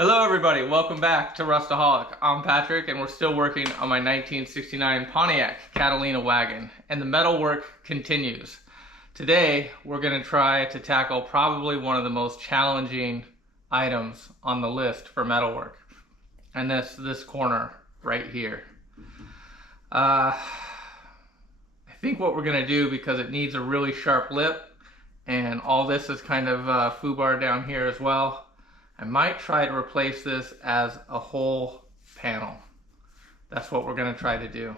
Hello everybody, welcome back to Rustaholic. I'm Patrick and we're still working on my 1969 Pontiac Catalina Wagon, and the metal work continues. Today we're going to try to tackle probably one of the most challenging items on the list for metalwork, and that's this corner right here. I think what we're going to do, because it needs a really sharp lip and all this is kind of foobar down here as well, I might try to replace this as a whole panel. That's what we're going to try to do.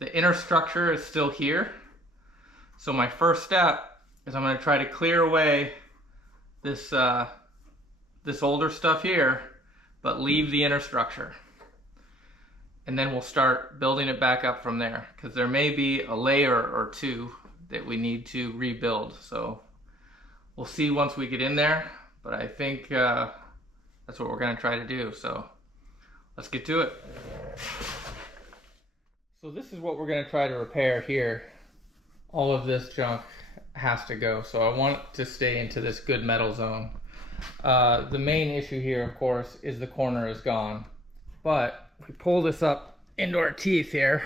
The inner structure is still here. So my first step is I'm going to try to clear away this, this older stuff here, but leave the inner structure. And then we'll start building it back up from there, because there may be a layer or two that we need to rebuild. So we'll see once we get in there, but I think that's what we're going to try to do. So let's get to it. So this is what we're going to try to repair here. All of this junk has to go. So I want it to stay into this good metal zone. The main issue here, of course, is the corner is gone. But if we pull this up into our teeth here,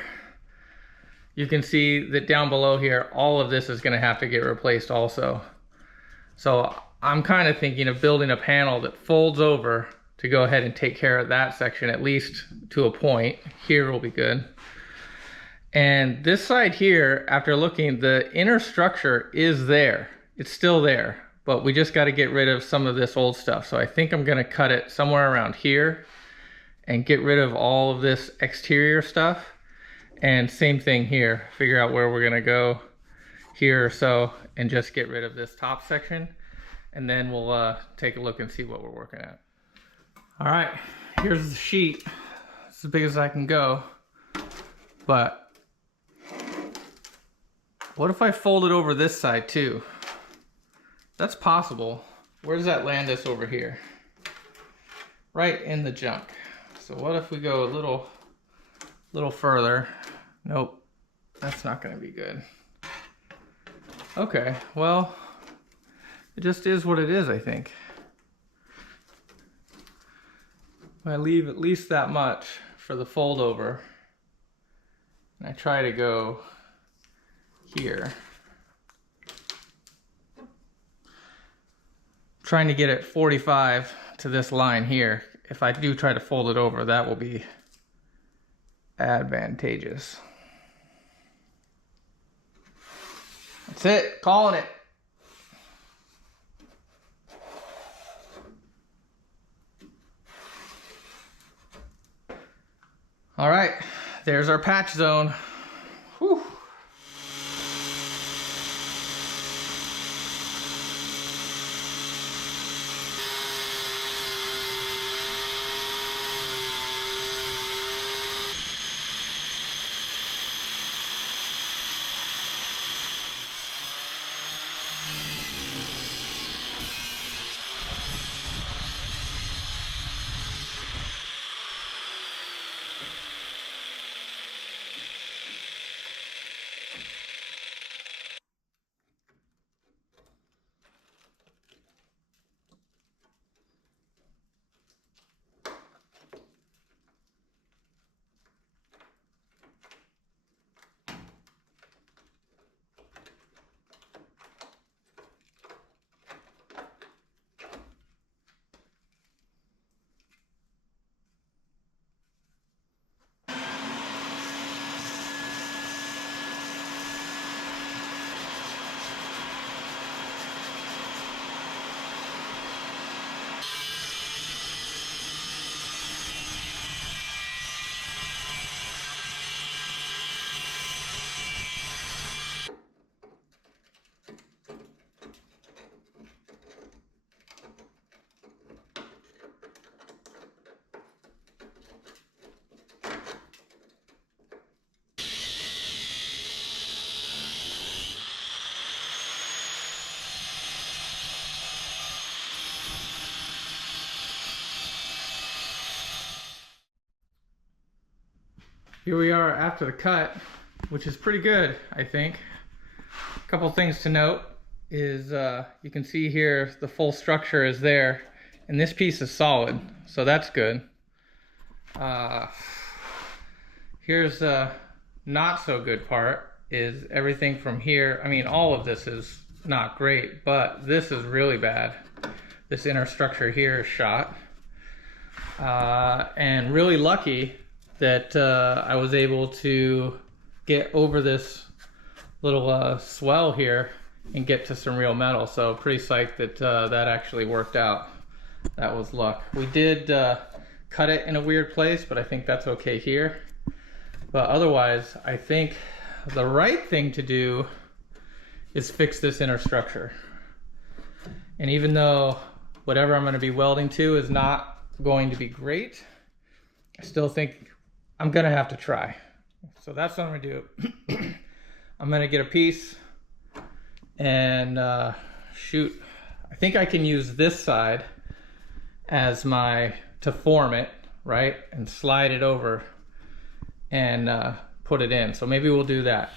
you can see that down below here, all of this is going to have to get replaced also. So I'm kind of thinking of building a panel that folds over to go ahead and take care of that section, at least to a point. Here will be good. And this side here, after looking, the inner structure is there. It's still there, but we just got to get rid of some of this old stuff. So I think I'm going to cut it somewhere around here and get rid of all of this exterior stuff. And same thing here, figure out where we're going to go here or so and just get rid of this top section. And then we'll take a look and see what we're working at. All right, here's the sheet. It's as big as I can go. But what if I fold it over this side too? That's possible. Where does that land us over here? Right in the junk. So what if we go a little further? Nope, that's not gonna be good. Okay, well, it just is what it is, I think. I leave at least that much for the fold over. And I try to go here. I'm trying to get it 45 to this line here. If I do try to fold it over, that will be advantageous. That's it, calling it. All right, there's our patch zone. Whew. Here we are after the cut, which is pretty good, I think. A couple things to note is you can see here the full structure is there, and this piece is solid, so that's good. Here's the not so good part, is everything from here. I mean, all of this is not great, but this is really bad. This inner structure here is shot. And really lucky that I was able to get over this little swell here and get to some real metal. So pretty psyched that that actually worked out. That was luck. We did cut it in a weird place, but I think that's okay here. But otherwise, I think the right thing to do is fix this inner structure. And even though whatever I'm going to be welding to is not going to be great, I still think I'm going to have to try. So that's what I'm going to do. I'm going to get a piece and shoot. I think I can use this side as to form it, right? And slide it over and put it in. So maybe we'll do that.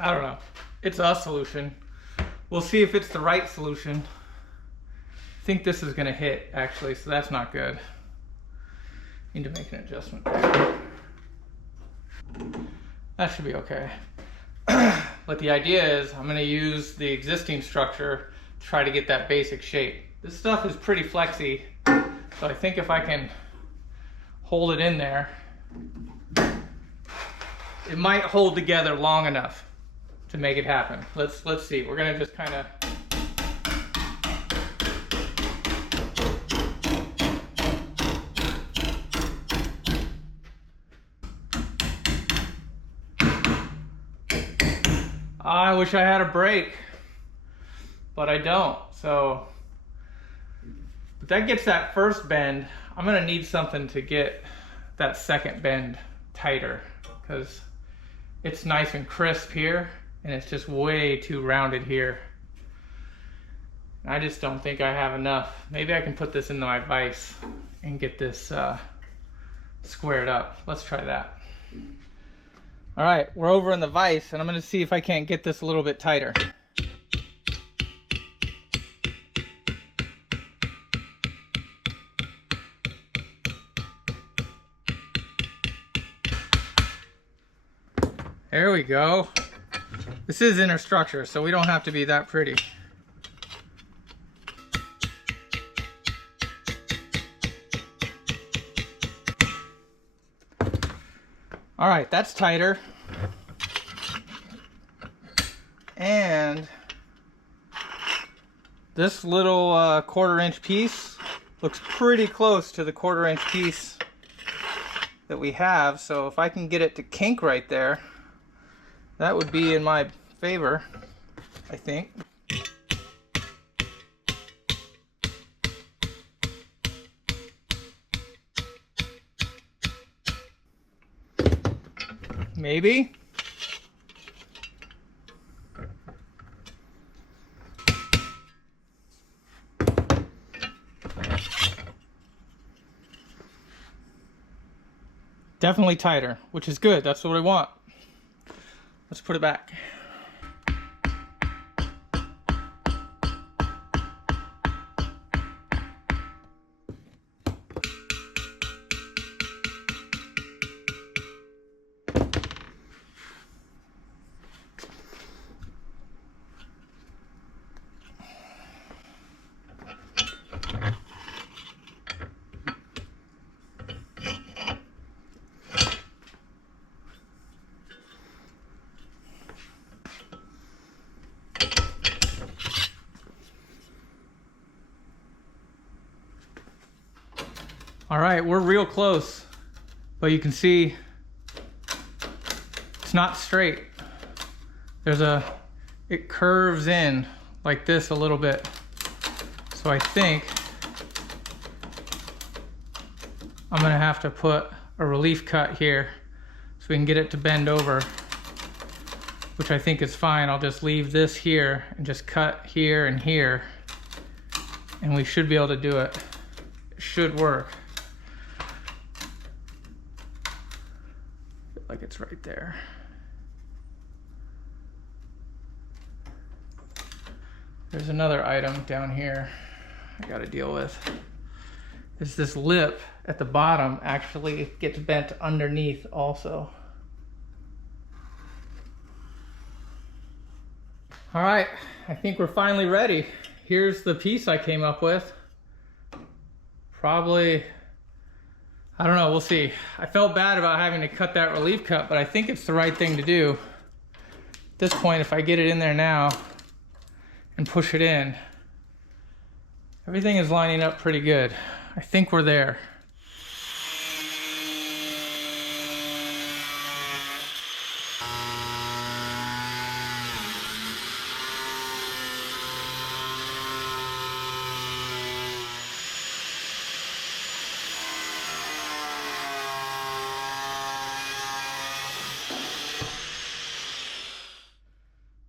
I don't know. It's a solution. We'll see if it's the right solution. I think this is gonna hit actually, so that's not good. Need to make an adjustment there. That should be okay. But the idea is I'm gonna use the existing structure to try to get that basic shape. This stuff is pretty flexy, so I think if I can hold it in there, it might hold together long enough to make it happen. Let's see. We're gonna just kind of I wish I had a brake, but I don't. So but that gets that first bend. I'm gonna need something to get that second bend tighter, because it's nice and crisp here and it's just way too rounded here. I just don't think I have enough. Maybe I can put this into my vise and get this squared up. Let's try that. All right, we're over in the vise and I'm gonna see if I can't get this a little bit tighter. There we go. This is inner structure, so we don't have to be that pretty. All right, that's tighter. And this little 1/4 inch piece looks pretty close to the 1/4 inch piece that we have. So if I can get it to kink right there, that would be in my favor, I think. Maybe. Definitely tighter, which is good. That's what I want. Let's put it back. All right, we're real close, but you can see it's not straight. It curves in like this a little bit. So I think I'm gonna have to put a relief cut here so we can get it to bend over, which I think is fine. I'll just leave this here and just cut here and here, and we should be able to do it. It should work. Feel like it's right there. There's another item down here I gotta deal with. Is this lip at the bottom actually gets bent underneath also. All right, I think we're finally ready. Here's the piece I came up with. Probably, I don't know, we'll see. I felt bad about having to cut that relief cut, but I think it's the right thing to do. At this point, if I get it in there now and push it in, everything is lining up pretty good. I think we're there.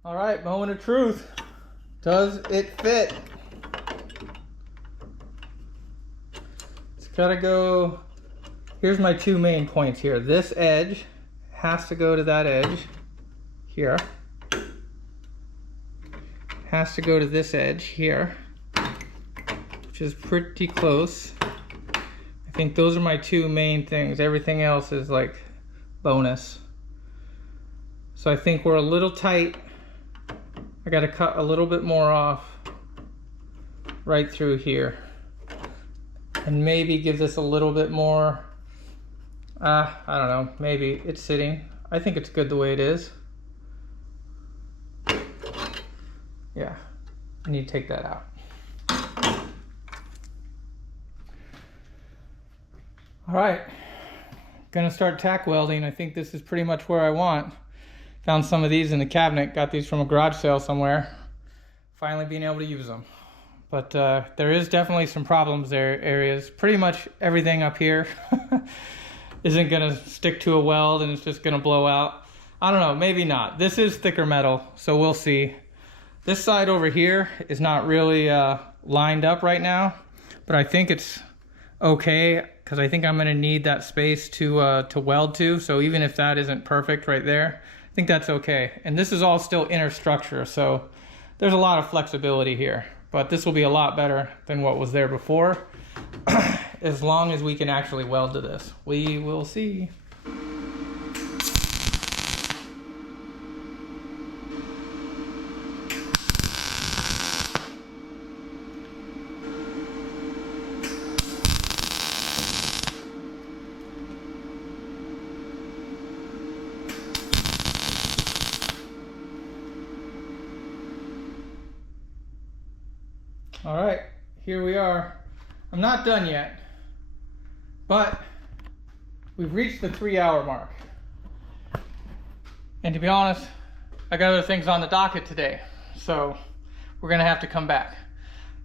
All right, moment of truth. Does it fit? It's gotta go. Here's my two main points here. This edge has to go to that edge here. Has to go to this edge here, which is pretty close. I think those are my two main things. Everything else is like bonus. So I think we're a little tight. I gotta cut a little bit more off right through here and maybe give this a little bit more, I don't know, maybe it's sitting. I think it's good the way it is. Yeah, I need to take that out. All right, gonna start tack welding. I think this is pretty much where I want. Found some of these in the cabinet, got these from a garage sale somewhere. Finally being able to use them. But there is definitely some problems there, areas. Pretty much everything up here isn't gonna stick to a weld and it's just gonna blow out. I don't know, maybe not. This is thicker metal, so we'll see. This side over here is not really lined up right now, but I think it's okay because I think I'm gonna need that space to weld to. So even if that isn't perfect right there, I think that's okay. And this is all still inner structure, so there's a lot of flexibility here. But this will be a lot better than what was there before, as long as we can actually weld to this. We will see. All right, here we are. I'm not done yet, but we've reached the 3-hour mark. And to be honest, I got other things on the docket today, so we're gonna have to come back.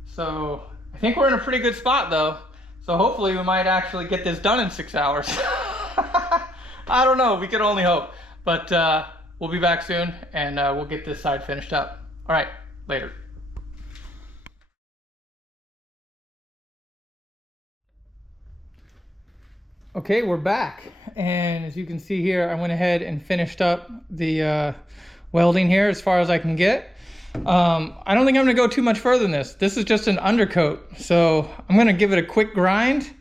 So I think we're in a pretty good spot though. So hopefully we might actually get this done in 6 hours. I don't know, we can only hope. But we'll be back soon and we'll get this side finished up. All right, later. Okay, we're back, and as you can see here, I went ahead and finished up the welding here as far as I can get. I don't think I'm gonna go too much further than this. This is just an undercoat, so I'm gonna give it a quick grind,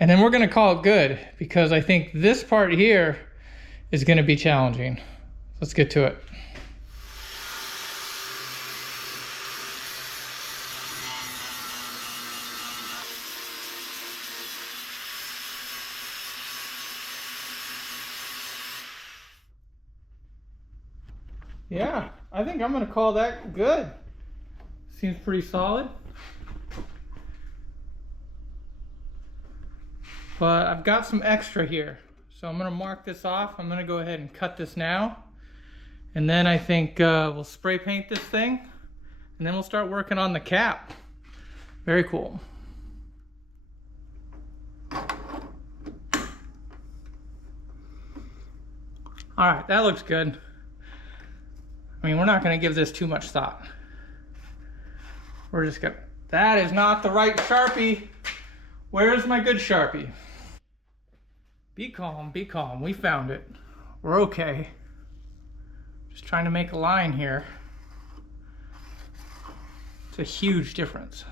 and then we're gonna call it good, because I think this part here is gonna be challenging. Let's get to it. Yeah, I think I'm gonna call that good. Seems pretty solid. But I've got some extra here. So I'm gonna mark this off. I'm gonna go ahead and cut this now. And then I think we'll spray paint this thing. And and then we'll start working on the cap. Very cool. All right, that looks good. I mean, we're not gonna give this too much thought. We're just gonna, that is not the right Sharpie. Where's my good Sharpie? Be calm, we found it. We're okay. Just trying to make a line here. It's a huge difference.